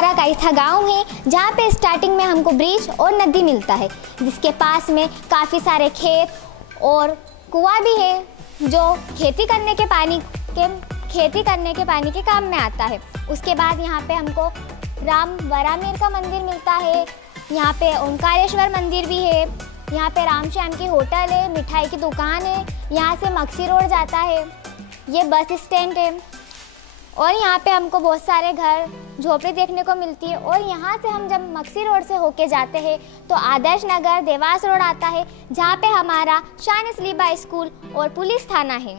हमारा कैथा गांव है, जहाँ पे स्टार्टिंग में हमको ब्रिज और नदी मिलता है, जिसके पास में काफ़ी सारे खेत और कुआं भी है जो खेती करने के पानी के काम में आता है। उसके बाद यहाँ पे हमको राम वरामेर का मंदिर मिलता है, यहाँ पे ओंकारेश्वर मंदिर भी है, यहाँ पे राम श्याम की होटल है, मिठाई की दुकान है, यहाँ से मक्सी रोड जाता है, ये बस स्टैंड है और यहाँ पे हमको बहुत सारे घर झोपड़ी देखने को मिलती है। और यहाँ से हम जब मक्सी रोड से होके जाते हैं तो आदर्श नगर देवास रोड आता है, जहाँ पे हमारा शान स्लीबा स्कूल और पुलिस थाना है।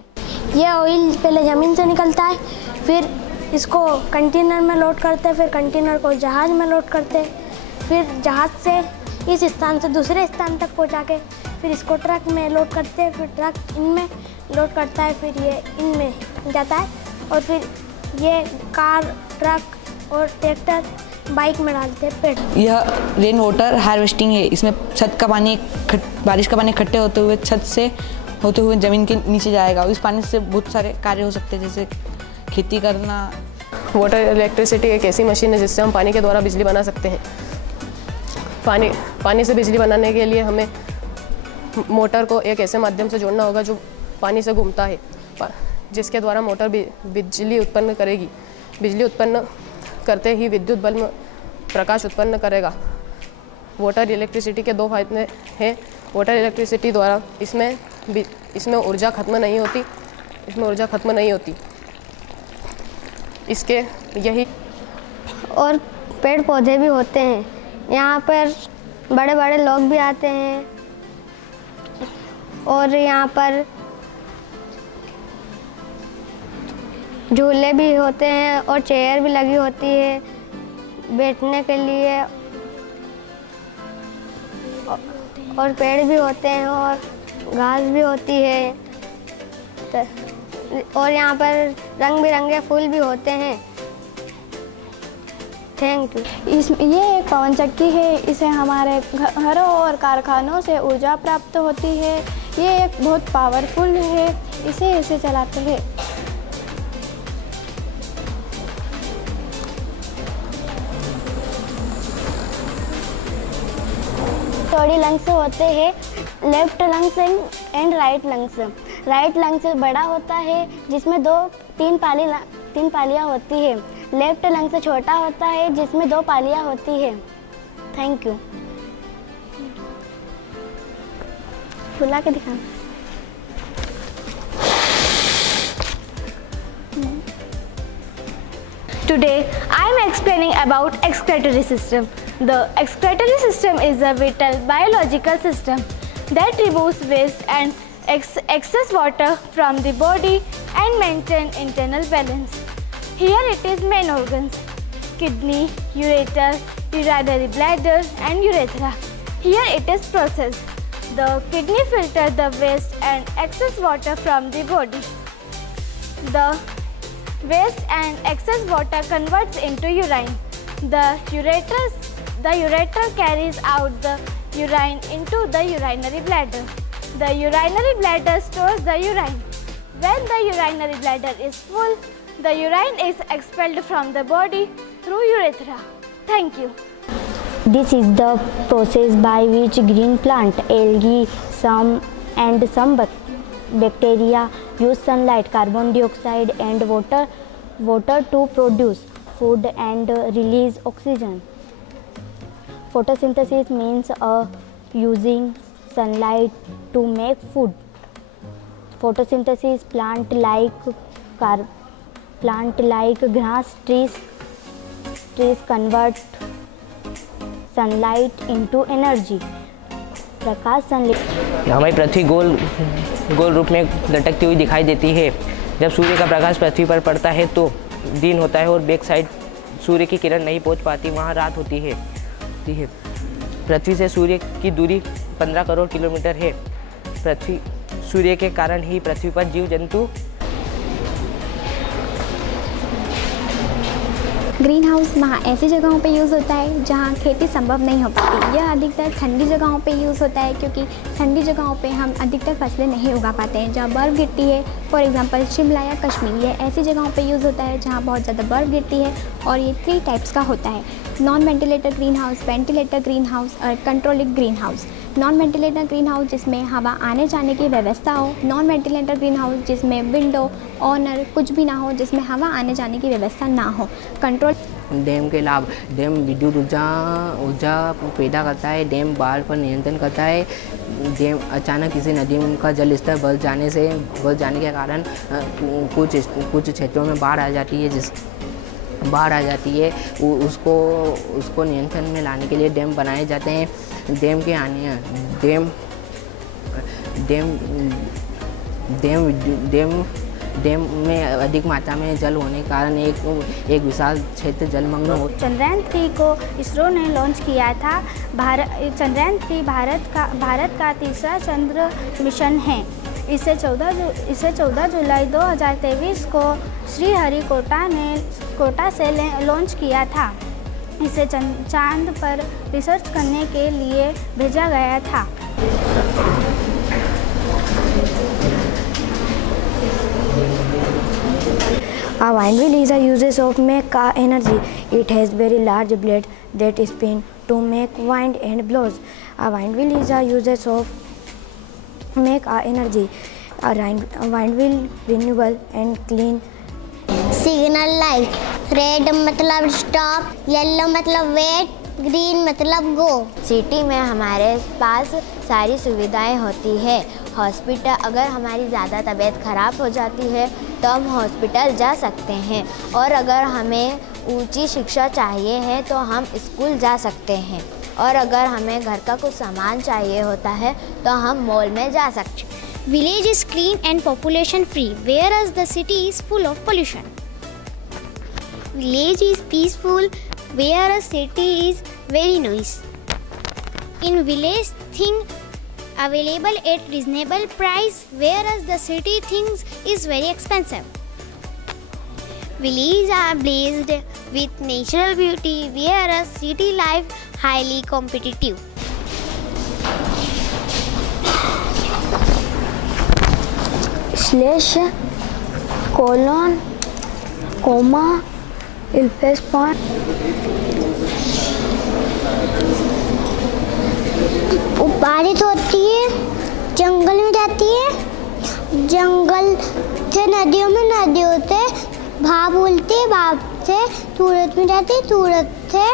ये ऑयल पहले ज़मीन से निकलता है, फिर इसको कंटेनर में लोड करते हैं, फिर कंटेनर को जहाज़ में लोड करते हैं, फिर जहाज़ से इस स्थान से दूसरे स्थान तक पहुँचा के फिर इसको ट्रक में लोड करते हैं, फिर ट्रक इनमें लोड करता है, फिर ये इनमें जाता है और फिर ये कार, ट्रक और ट्रैक्टर, बाइक में डालते हैं पेड़। यह रेन वाटर हार्वेस्टिंग है। इसमें छत का पानी बारिश का पानी इकट्ठे होते हुए छत से होते हुए ज़मीन के नीचे जाएगा। इस पानी से बहुत सारे कार्य हो सकते हैं, जैसे खेती करना। वाटर इलेक्ट्रिसिटी एक ऐसी मशीन है जिससे हम पानी के द्वारा बिजली बना सकते हैं। पानी से बिजली बनाने के लिए हमें मोटर को एक ऐसे माध्यम से जोड़ना होगा जो पानी से घूमता है, जिसके द्वारा मोटर बिजली उत्पन्न करेगी। बिजली उत्पन्न करते ही विद्युत बल्ब प्रकाश उत्पन्न करेगा। वाटर इलेक्ट्रिसिटी के दो फायदे हैं। वाटर इलेक्ट्रिसिटी द्वारा इसमें ऊर्जा खत्म नहीं होती। इसके यही और पेड़ पौधे भी होते हैं। यहाँ पर बड़े बड़े लोग भी आते हैं और यहाँ पर झूले भी होते हैं और चेयर भी लगी होती है बैठने के लिए, और पेड़ भी होते हैं और घास भी होती है, और यहाँ पर रंग बिरंगे फूल भी होते हैं। Thank you. ये एक पवन चक्की है, इसे हमारे घरों और कारखानों से ऊर्जा प्राप्त होती है। ये एक बहुत पावरफुल है, इसे चलाते हैं। थोड़ी लंग्स होते हैं, left lungs and right lungs. Right lungs बड़ा होता है जिसमें तीन पालियाँ होती है। लेफ्ट लंग्स छोटा होता है जिसमें 2 पालियाँ होती है। Thank you. फुला के दिखाना। Today I am explaining about excretory system. The excretory system is a vital biological system that removes waste and excess water from the body and maintain internal balance. Here it is main organs: kidney, ureter, urinary bladder and urethra. Here it is process. The kidney filter the waste and excess water from the body. The waste and excess water converts into urine. The ureter carries out the urine into the urinary bladder. The urinary bladder stores the urine. When the urinary bladder is full, the urine is expelled from the body through urethra. Thank you. This is the process by which green plant, algae, some bacteria use sunlight, carbon dioxide and water to produce food and release oxygen. Photosynthesis means using sunlight to make food. Photosynthesis plant like grass, trees convert sunlight into energy. प्रकाश संश्लेषण। हमारी पृथ्वी गोल रूप में लटकती हुई दिखाई देती है। जब सूर्य का प्रकाश पृथ्वी पर पड़ता है तो दिन होता है और बैक साइड सूर्य की किरण नहीं पहुंच पाती, वहां रात होती है। पृथ्वी से सूर्य की दूरी 15 करोड़ किलोमीटर है। सूर्य के कारण ही पृथ्वी पर जीव जंतु ग्रीन हाउस वहाँ ऐसी जगहों पे यूज़ होता है जहाँ खेती संभव नहीं हो पाती। यह अधिकतर ठंडी जगहों पे यूज़ होता है क्योंकि ठंडी जगहों पे हम अधिकतर फसलें नहीं उगा पाते हैं। जहाँ बर्फ़ गिरती है, फॉर एग्जांपल शिमला या कश्मीर, यह ऐसी जगहों पे यूज़ होता है जहाँ बहुत ज़्यादा बर्फ़ गिरती है। और ये 3 टाइप्स का होता है: non ventilator greenhouse, ventilator greenhouse और controlled greenhouse. Non ventilator greenhouse जिसमें हवा आने जाने की व्यवस्था हो, नॉन वेंटिलेटर ग्रीन हाउस जिसमें विंडो ऑनर कुछ भी ना हो, जिसमें हवा आने जाने की व्यवस्था ना हो। कंट्रोल डैम के लाभ: डैम विद्युत ऊर्जा पैदा करता है। डैम बाढ़ पर नियंत्रण करता है। डैम अचानक किसी नदी का जल स्तर बढ़ जाने के कारण कुछ क्षेत्रों में बाढ़ आ जाती है, उसको नियंत्रण में लाने के लिए डैम बनाए जाते हैं। डैम के हानियाँ: डैम में अधिक मात्रा में जल होने के कारण एक विशाल क्षेत्र जलमग्न हो। चंद्रयान 3 को इसरो ने लॉन्च किया था। चंद्रयान 3 भारत का तीसरा चंद्र मिशन है। इसे 14 जुलाई 2023 को श्रीहरिकोटा से लॉन्च किया था। इसे चांद पर रिसर्च करने के लिए भेजा गया था। A windmill is a uses of make energy. It has very large blades that spin to make wind and blows. A windmill is a uses of make energy. A windmill renewable and clean. Signal light: red मतलब stop, yellow मतलब wait, green मतलब गो। City में हमारे पास सारी सुविधाएं होती है। Hospital, अगर हमारी ज़्यादा तबीयत ख़राब हो जाती है तो हम हॉस्पिटल जा सकते हैं, और अगर हमें ऊंची शिक्षा चाहिए है तो हम स्कूल जा सकते हैं, और अगर हमें घर का कुछ सामान चाहिए होता है तो हम मॉल में जा सकते हैं। Village is clean and population free, whereas the city is full of pollution. Village is peaceful, whereas city is very noisy. In village, things available at reasonable price, whereas the city things is very expensive. Villages are blessed with natural beauty, whereas city life highly competitive. Slash, colon, comma, इल्फेस point. बारिश होती है, जंगल में जाती है, जंगल से नदियों में, नदियों से भाप बोलती है, भाप से सूरत में जाती है, सूरत से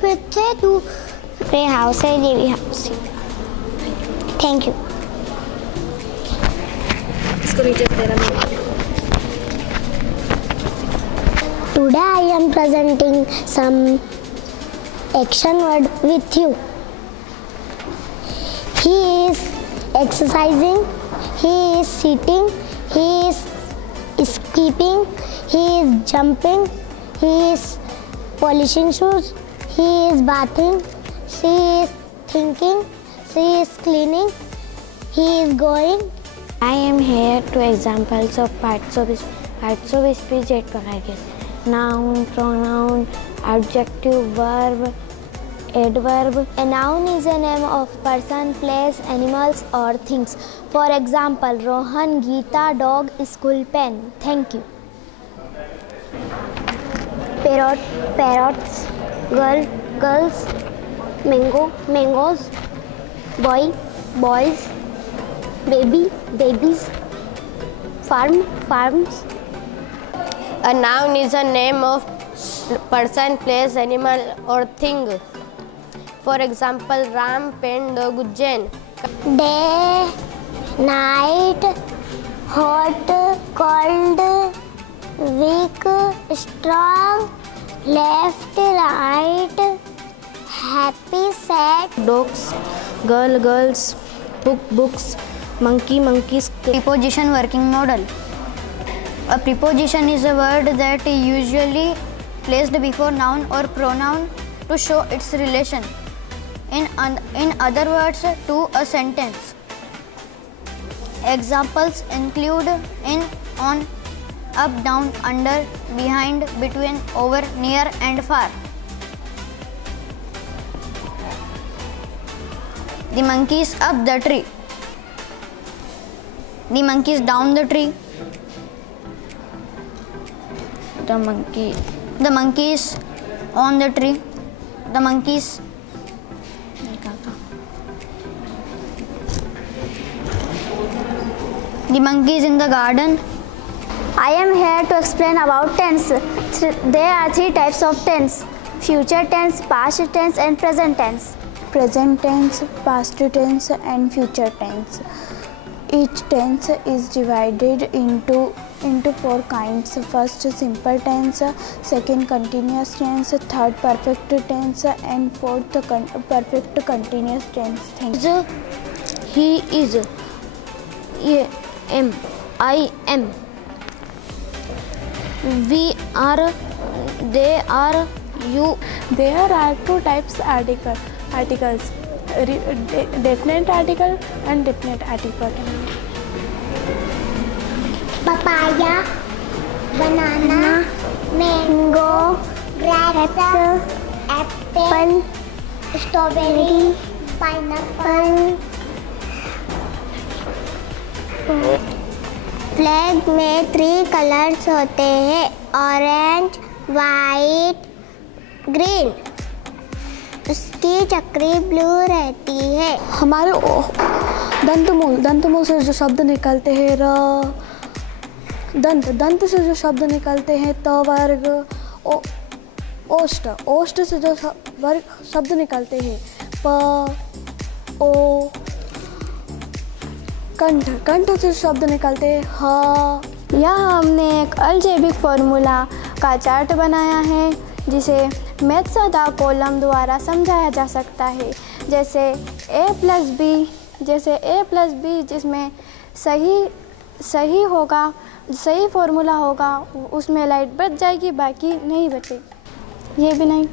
फिर से दूसरे हाउस है, देवी house. Thank you. Today I am presenting some action word with you. He is exercising, he is sitting, he is skipping, he is jumping, he is polishing shoes, he is bathing, she is thinking, she is cleaning, he is going. I am here to examples of parts of speech at Pakistan. Noun, pronoun, adjective, verb, adverb. A noun is a name of person, place, animals or things. For example, Rohan, Geeta, dog, school, pen. Thank you. Parrot, parrots, girl, girls, mango, mangoes, boy, boys, baby, babies, farm, farms. A noun is a name of person, place, animal or thing. For example, Ram penned Ujjain. Day, night, hot, cold, weak, strong, left, right, happy, sad. Dogs, girl, girls, book, books, monkey, monkeys. Preposition working model. A preposition is a word that is usually placed before noun or pronoun to show its relation. In other words, to a sentence. Examples include in, on, up, down, under, behind, between, over, near and far. The monkey is up the tree. The monkey is down the tree. The monkey is on the tree. The monkey is in the garden. I am here to explain about tense. There are 3 types of tense: future tense, past tense and present tense. Present tense, past tense and future tense. Each tense is divided into 4 kinds. First, simple tense, second, continuous tense, third, perfect tense and fourth, perfect continuous tense. He is. Am. I am. We are. They are. You. There are 2 types articles, definite article and definite article. Papaya, banana, mango, grapes, apple, strawberry, pineapple. Flag में 3 colours होते हैं: orange, white, green. उसकी चक्री blue रहती है। हमारे दंतमूल से जो शब्द निकलते हैं दंत से जो शब्द निकलते हैं त वर्ग, ओष्ठ से जो शब्द निकलते हैं प, ओ, कंठ से शब्द निकलते हैं ह। यहाँ हमने एक अलजेब्रिक फार्मूला का चार्ट बनाया है जिसे मैथ सदा कॉलम द्वारा समझाया जा सकता है। जैसे a प्लस बी जिसमें सही होगा, सही फार्मूला होगा, उसमें लाइट बच जाएगी, बाकी नहीं बचेगी। ये भी नहीं।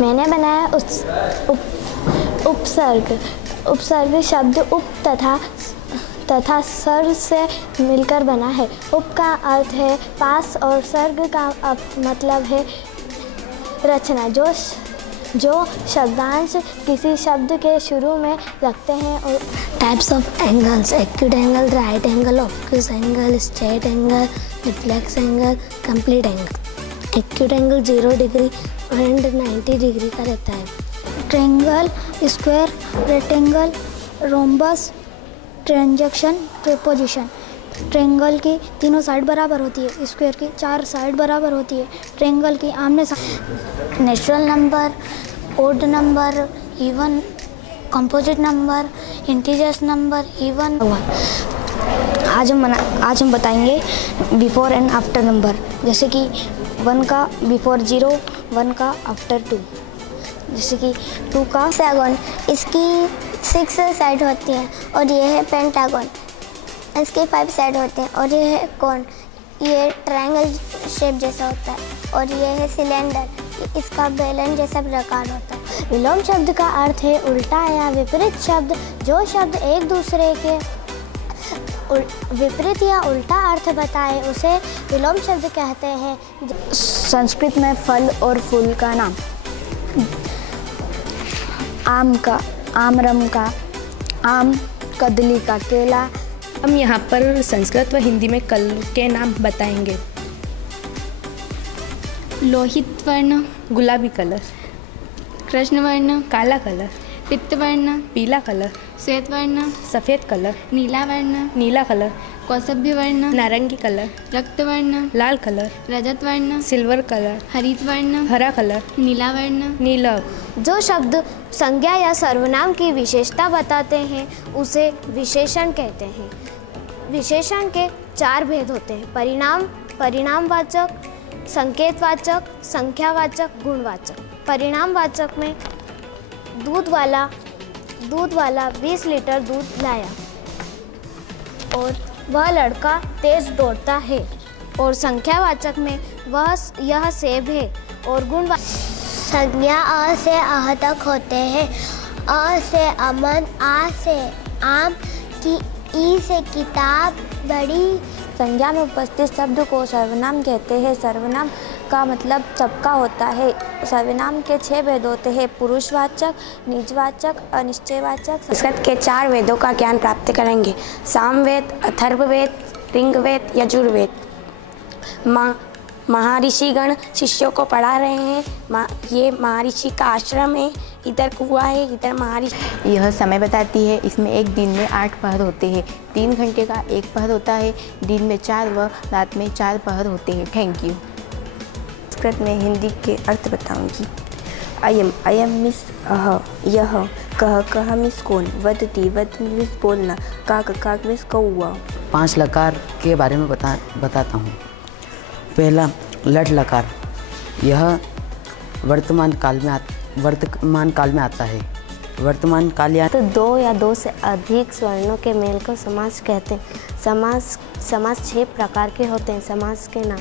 मैंने बनाया उपसर्ग शब्द उप तथा सर्ग से मिलकर बना है। उप का अर्थ है पास और सर्ग का मतलब है रचना। जो शब्दांश किसी शब्द के शुरू में रखते हैं। और types of angles: acute angle, right angle, obtuse angle, straight angle, reflex angle, complete angle. Acute angle 0 degree and 90 degree का रहता है। Triangle, square, rectangle, rhombus, transaction, transposition. Triangle की तीनों साइड बराबर होती है, स्क्वायर की 4 साइड बराबर होती है, ट्रायंगल की आमने सामने। Natural number, odd number, even, composite number, integers number, even. आज हम बताएंगे बिफोर एंड आफ्टर नंबर। जैसे कि 1 का बिफोर 0, 1 का आफ्टर 2। जैसे कि 2 का हेक्सागोन, इसकी 6 साइड होती हैं और ये है पेंटागन, इसके 5 साइड होते हैं और ये है कोन, ये ट्रायंगल शेप जैसा होता है और ये है सिलेंडर, इसका बेलन जैसा प्रकार होता है। विलोम शब्द का अर्थ है उल्टा या विपरीत शब्द। जो शब्द एक दूसरे के विपरीत या उल्टा अर्थ बताए उसे विलोम शब्द कहते हैं। संस्कृत में फल और फूल का नाम: आम का आमरम का आम, कदली का केला। हम यहाँ पर संस्कृत व हिंदी में कलर के नाम बताएंगे। लोहित वर्ण गुलाबी कलर, कृष्ण वर्ण काला कलर, पित्त वर्ण पीला कलर, श्वेत वर्ण सफ़ेद कलर, नीला वर्ण नीला कलर, कौसभ्य वर्ण नारंगी कलर, रक्त वर्ण लाल कलर, रजत वर्ण सिल्वर कलर, हरित वर्ण हरा कलर, नीला वर्ण नीला। जो शब्द संज्ञा या सर्वनाम की विशेषता बताते हैं उसे विशेषण कहते हैं। विशेषण के 4 भेद होते हैं: परिणामवाचक, संकेतवाचक, संख्यावाचक, गुणवाचक। परिणामवाचक में दूध वाला 20 लीटर दूध लाया और वह लड़का तेज दौड़ता है। और संख्यावाचक में यह सेब है। और गुणवाचक संज्ञा अ से अह तक होते हैं। अ से अमन, आ से आम, ई से किताब, बड़ी। संज्ञा में उपस्थित शब्द को सर्वनाम कहते हैं। सर्वनाम का मतलब सबका होता है। सर्वनाम के 6 भेद होते हैं: पुरुषवाचक, निजवाचक, अनिश्चयवाचक। संस्कृत के 4 वेदों का ज्ञान प्राप्त करेंगे: सामवेद, अथर्ववेद, ऋग्वेद, यजुर्वेद। महर्षिगण शिष्यों को पढ़ा रहे हैं। ये महर्षि का आश्रम है, इधर कुआं है, इधर महर्षि। यह समय बताती है। इसमें एक दिन में 8 पहर होते हैं। 3 घंटे का एक पहर होता है। दिन में 4 व रात में 4 पहर होते हैं। Thank you. संस्कृत में हिंदी के अर्थ बताऊंगी। अयम, अयम मिस अह, यह। कह, कह मिस कौन। वदती, वद मिस बोलना। काक, काक मिस कौआ। 5 लकार के बारे में बताता हूँ। पहला लट लकार, यह वर्तमान काल में आता है। वर्तमान काल या तो 2 या 2 से अधिक स्वर्णों के मेल को समास कहते हैं। समास 6 प्रकार के होते हैं। समास के नाम: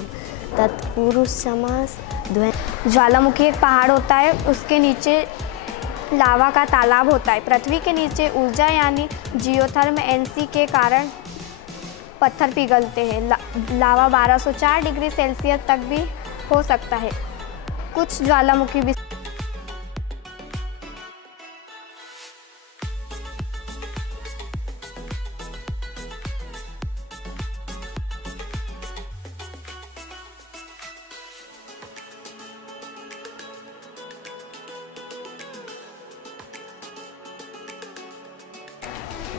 तत्पुरुष समास, द्वंद्व। ज्वालामुखी एक पहाड़ होता है, उसके नीचे लावा का तालाब होता है। पृथ्वी के नीचे ऊर्जा यानी जियोथर्म एनसी के कारण पत्थर पिघलते हैं। लावा 1204 डिग्री सेल्सियस तक भी हो सकता है। कुछ ज्वालामुखी भी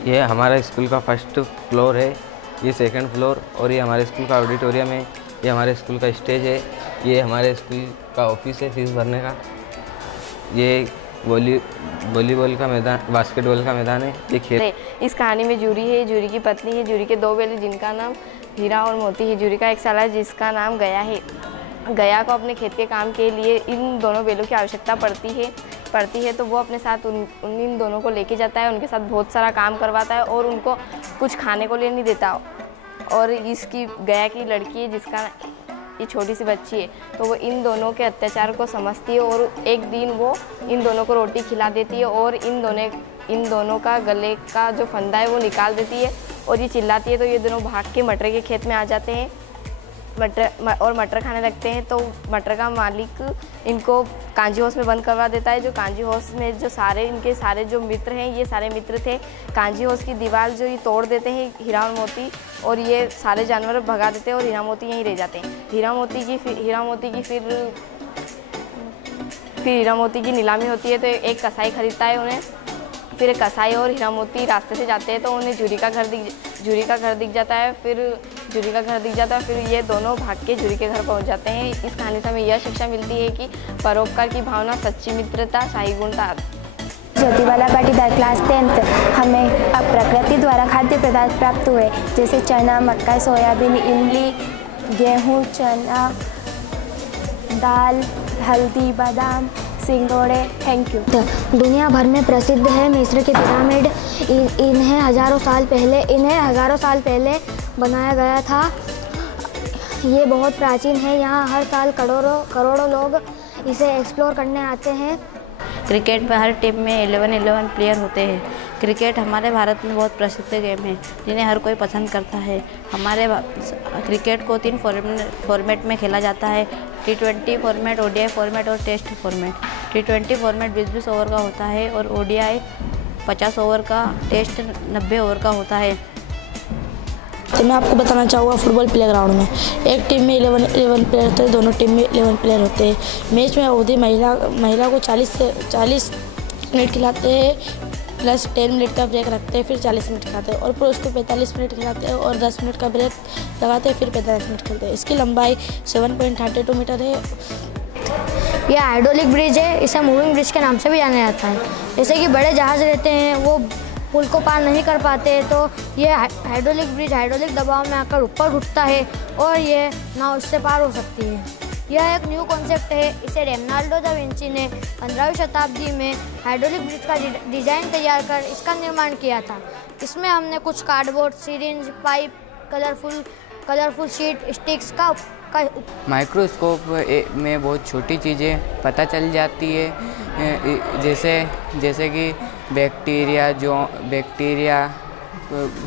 ये हमारा स्कूल का फर्स्ट फ्लोर है, ये सेकंड फ्लोर, और ये हमारे स्कूल का ऑडिटोरियम है। ये हमारे स्कूल का स्टेज है। ये हमारे स्कूल का ऑफिस है फीस भरने का। ये वॉलीबॉल का मैदान, बास्केटबॉल का मैदान है। ये खेल। इस कहानी में जूरी है, जूरी की पत्नी है, जूरी के 2 बेटे जिनका नाम हीरा और मोती है। जूरी का एक साला जिसका नाम गया है। गया को अपने खेत के काम के लिए इन दोनों बेलों की आवश्यकता पड़ती है तो वो अपने साथ इन दोनों को लेके जाता है, उनके साथ बहुत सारा काम करवाता है और उनको कुछ खाने को लिए नहीं देता। और इसकी गया की लड़की है जिसका ये छोटी सी बच्ची है, तो वो इन दोनों के अत्याचार को समझती है और एक दिन वो इन दोनों को रोटी खिला देती है और इन दोनों का गले का जो फंदा है वो निकाल देती है और ये चिल्लाती है। तो ये दोनों भाग के मटर के खेत में आ जाते हैं मटर खाने लगते हैं। तो मटर का मालिक इनको कांजी हाउस में बंद करवा देता है। जो कांजी हाउस में जो इनके सारे जो मित्र हैं, ये सारे मित्र थे। कांजी हाउस की दीवार जो ये तोड़ देते हैं हीरा और मोती, और ये सारे जानवर भगा देते हैं और हीरा मोती यहीं रह जाते हैं। हीरा मोती की नीलामी होती है तो एक कसाई खरीदता है उन्हें। फिर कसाई और हीरा मोती रास्ते से जाते हैं तो उन्हें जूरी का घर दिख जाता है। फिर ये दोनों भाग के जूरी के घर पहुंच जाते हैं। इस कहानी से हमें यह शिक्षा मिलती है कि परोपकार की भावना, सच्ची मित्रता, शाही गुणता। ज्योतिबाला पाटीदार क्लास 10th। हमें प्रकृति द्वारा खाद्य पदार्थ प्राप्त हुए, जैसे चना, मक्का, सोयाबीन, इमली, गेहूँ, चना, दाल, हल्दी, बादाम, सिंगोड़े। Thank you. दुनिया भर में प्रसिद्ध है मिस्र की पिरामिड। इन्हें हज़ारों साल पहले बनाया गया था। ये बहुत प्राचीन है। यहाँ हर साल करोड़ों लोग इसे एक्सप्लोर करने आते हैं। क्रिकेट में हर टीम में 11 प्लेयर होते हैं। क्रिकेट हमारे भारत में बहुत प्रसिद्ध गेम है जिन्हें हर कोई पसंद करता है। हमारे क्रिकेट को 3 फॉर्मेट में खेला जाता है: T20 फॉर्मेट, ODI फॉर्मेट और test format. T20 format 20 over का होता है और ODI 50 ओवर का, टेस्ट 90 ओवर का होता है। तो मैं आपको बताना चाहूँगा फुटबॉल प्लेग्राउंड में एक टीम में 11 प्लेयर होते हैं, दोनों टीम में 11 प्लेयर होते हैं। मैच में अवधि महिला को 40 मिनट खिलाते हैं, प्लस 10 मिनट का ब्रेक रखते हैं, फिर 40 मिनट खिलाते हैं। और पुरुष को 45 मिनट खिलाते हैं और 10 मिनट का ब्रेक लगाते हैं, फिर 45 मिनट खेलते हैं। इसकी लंबाई 7.32 मीटर है। यह हाइड्रोलिक ब्रिज है। इसे मूविंग ब्रिज के नाम से भी जाना जाता है। जैसे कि बड़े जहाज रहते हैं, वो पुल को पार नहीं कर पाते, तो ये हाइड्रोलिक ब्रिज हाइड्रोलिक दबाव में आकर ऊपर उठता है और ये नाव इससे पार हो सकती है। यह एक न्यू कॉन्सेप्ट है। इसे लेओनार्डो दा विंची ने 15वीं शताब्दी में हाइड्रोलिक ब्रिज का डिज़ाइन तैयार कर इसका निर्माण किया था। इसमें हमने कुछ cardboard, syringe, pipe, colourful sheet, sticks का माइक्रोस्कोप में बहुत छोटी चीज़ें पता चल जाती है, जैसे कि बैक्टीरिया,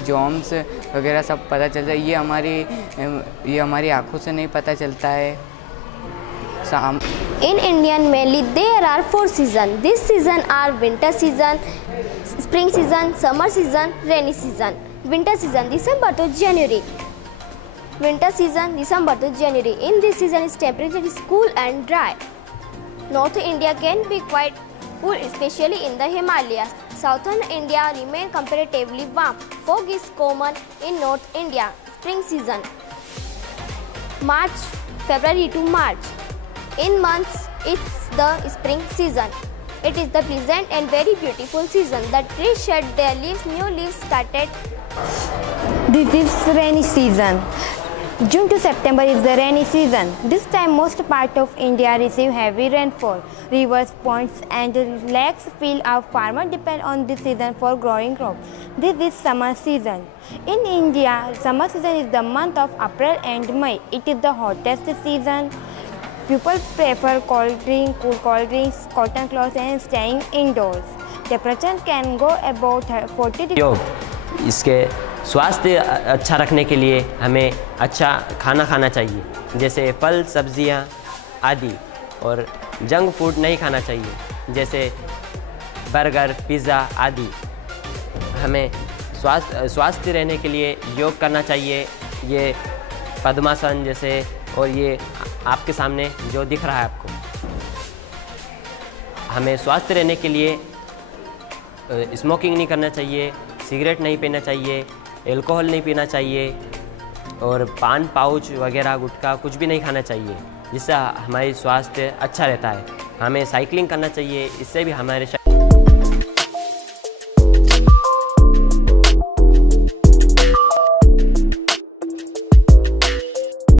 जॉम्स वगैरह सब पता चलता है। ये हमारी आँखों से नहीं पता चलता है। In Indian mainly there are 4 seasons. These seasons are winter season, spring season, summer season, rainy season. Winter season December to January. Winter season December to January. In this season its temperature is cool and dry. North India can be quite cool, especially in the Himalayas. Southern India remain comparatively warm. Fog is common in North India. Spring season March, February to March. In months, it's the spring season. It is the pleasant and very beautiful season. The trees shed their leaves, new leaves started. This is rainy season. June to September is the rainy season. This time most part of India receive heavy rainfall. Rivers, ponds and lakes fill up. Farmers depend on this season for growing crops. This is summer season. In India, summer season is the month of April and May. It is the hottest season. People prefer cold drinks, cotton clothes and staying indoors. Temperature can go about 40 degrees. योग इसके स्वास्थ्य अच्छा रखने के लिए हमें अच्छा खाना खाना चाहिए, जैसे फल सब्जियां आदि, और जंक फूड नहीं खाना चाहिए जैसे बर्गर पिज़्ज़ा आदि। हमें स्वास्थ्य रहने के लिए योग करना चाहिए। ये पद्मासन जैसे, और ये आपके सामने जो दिख रहा है आपको। हमें स्वस्थ रहने के लिए स्मोकिंग नहीं करना चाहिए, सिगरेट नहीं पीना चाहिए, अल्कोहल नहीं पीना चाहिए, और पान पाउच वगैरह गुटखा कुछ भी नहीं खाना चाहिए, जिससे हमारी स्वास्थ्य अच्छा रहता है। हमें साइकिलिंग करना चाहिए, इससे भी हमारे